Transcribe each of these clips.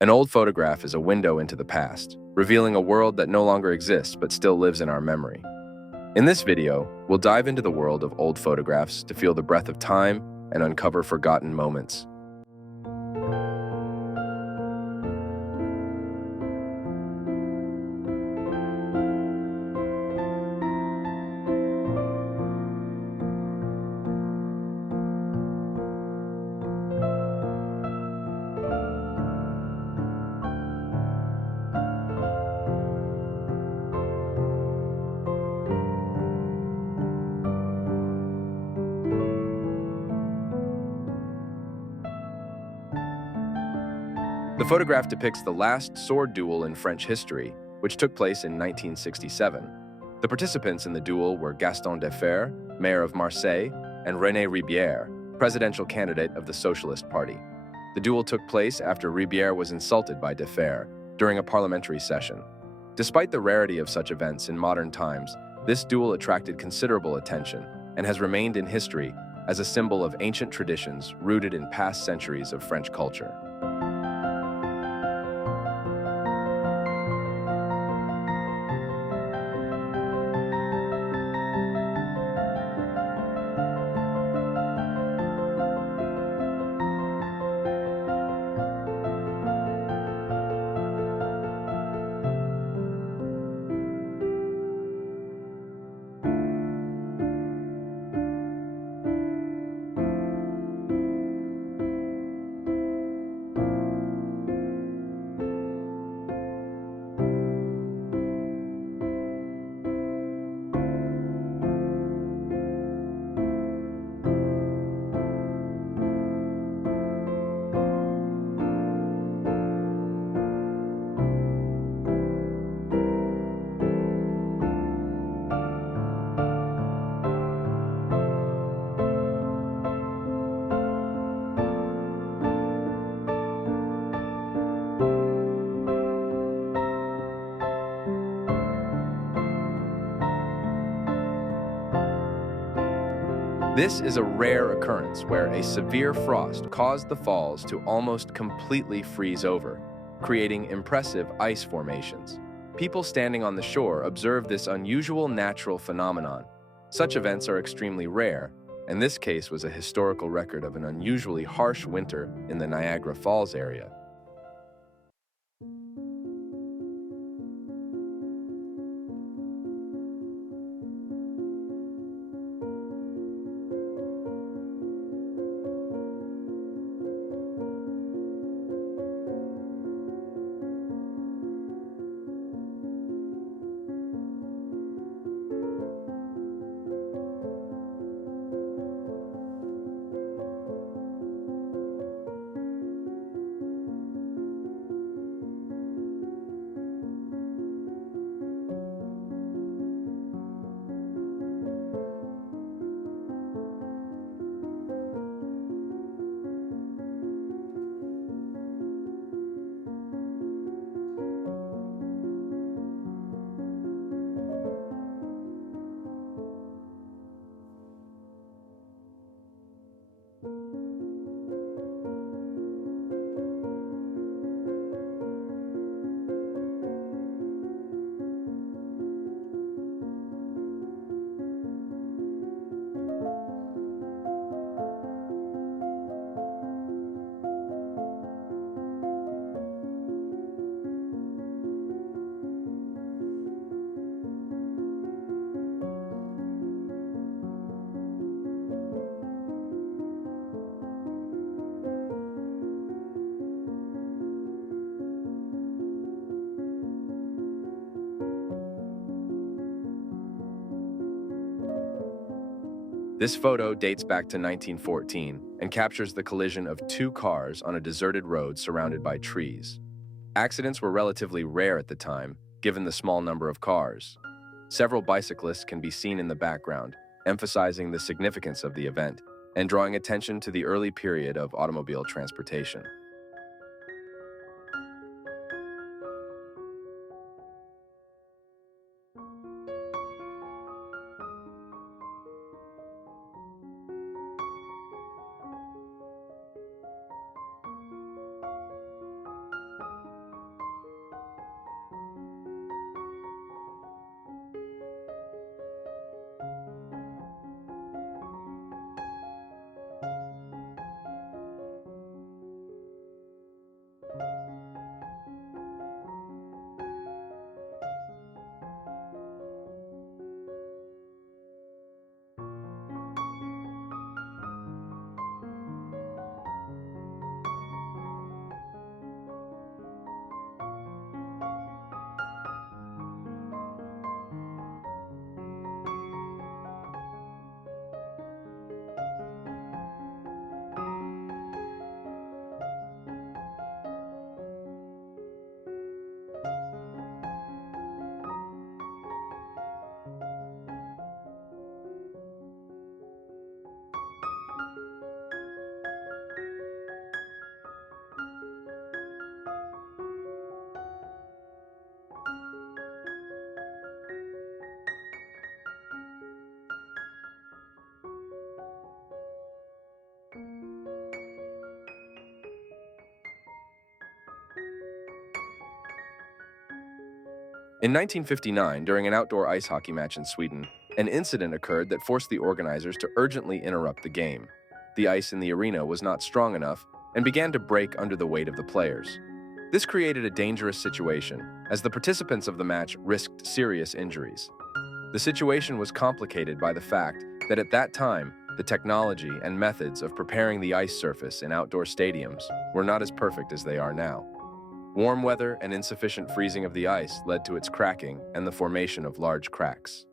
An old photograph is a window into the past, revealing a world that no longer exists but still lives in our memory. In this video, we'll dive into the world of old photographs to feel the breath of time and uncover forgotten moments. The photograph depicts the last sword duel in French history, which took place in 1967. The participants in the duel were Gaston Defferre, mayor of Marseille, and René Ribière, presidential candidate of the Socialist Party. The duel took place after Ribière was insulted by Defferre during a parliamentary session. Despite the rarity of such events in modern times, this duel attracted considerable attention and has remained in history as a symbol of ancient traditions rooted in past centuries of French culture. This is a rare occurrence where a severe frost caused the falls to almost completely freeze over, creating impressive ice formations. People standing on the shore observed this unusual natural phenomenon. Such events are extremely rare, and this case was a historical record of an unusually harsh winter in the Niagara Falls area. This photo dates back to 1914 and captures the collision of two cars on a deserted road surrounded by trees. Accidents were relatively rare at the time, given the small number of cars. Several bicyclists can be seen in the background, emphasizing the significance of the event and drawing attention to the early period of automobile transportation. In 1959, during an outdoor ice hockey match in Sweden, an incident occurred that forced the organizers to urgently interrupt the game. The ice in the arena was not strong enough and began to break under the weight of the players. This created a dangerous situation, as the participants of the match risked serious injuries. The situation was complicated by the fact that at that time, the technology and methods of preparing the ice surface in outdoor stadiums were not as perfect as they are now. Warm weather and insufficient freezing of the ice led to its cracking and the formation of large cracks.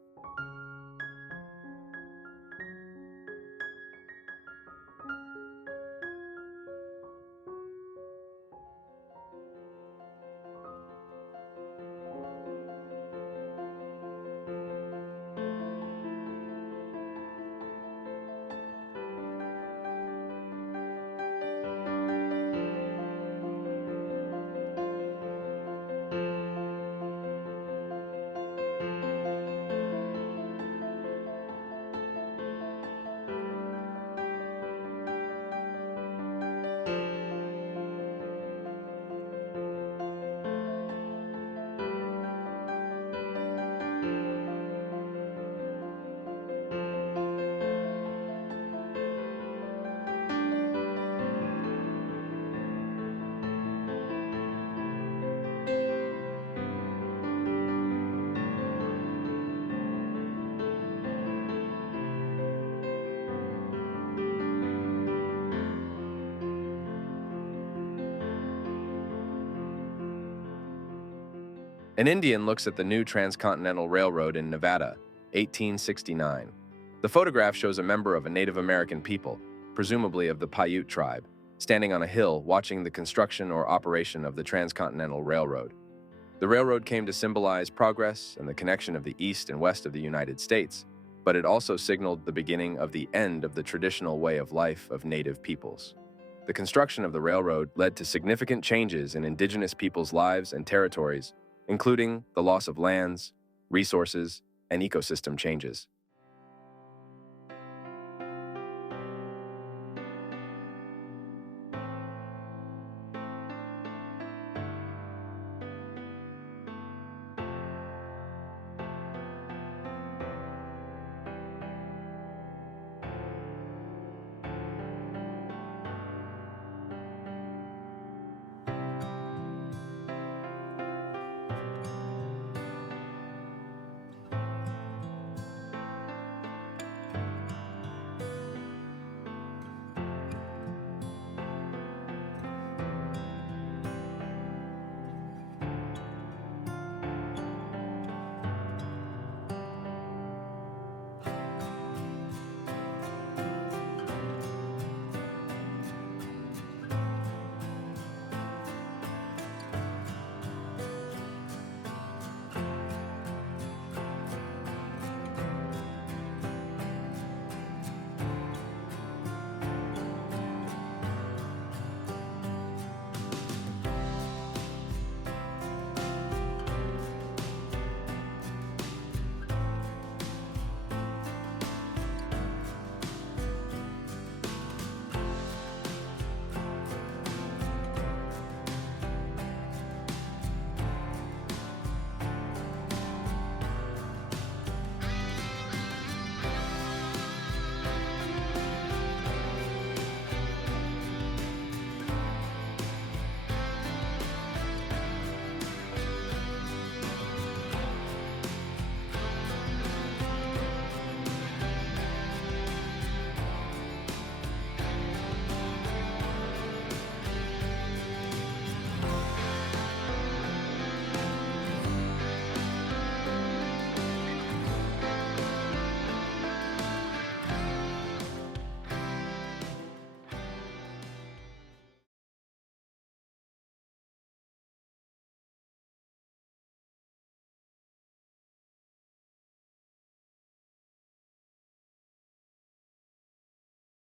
An Indian looks at the new transcontinental railroad in Nevada, 1869. The photograph shows a member of a Native American people, presumably of the Paiute tribe, standing on a hill watching the construction or operation of the transcontinental railroad. The railroad came to symbolize progress and the connection of the east and west of the United States, but it also signaled the beginning of the end of the traditional way of life of Native peoples. The construction of the railroad led to significant changes in indigenous peoples' lives and territories, including the loss of lands, resources, and ecosystem changes.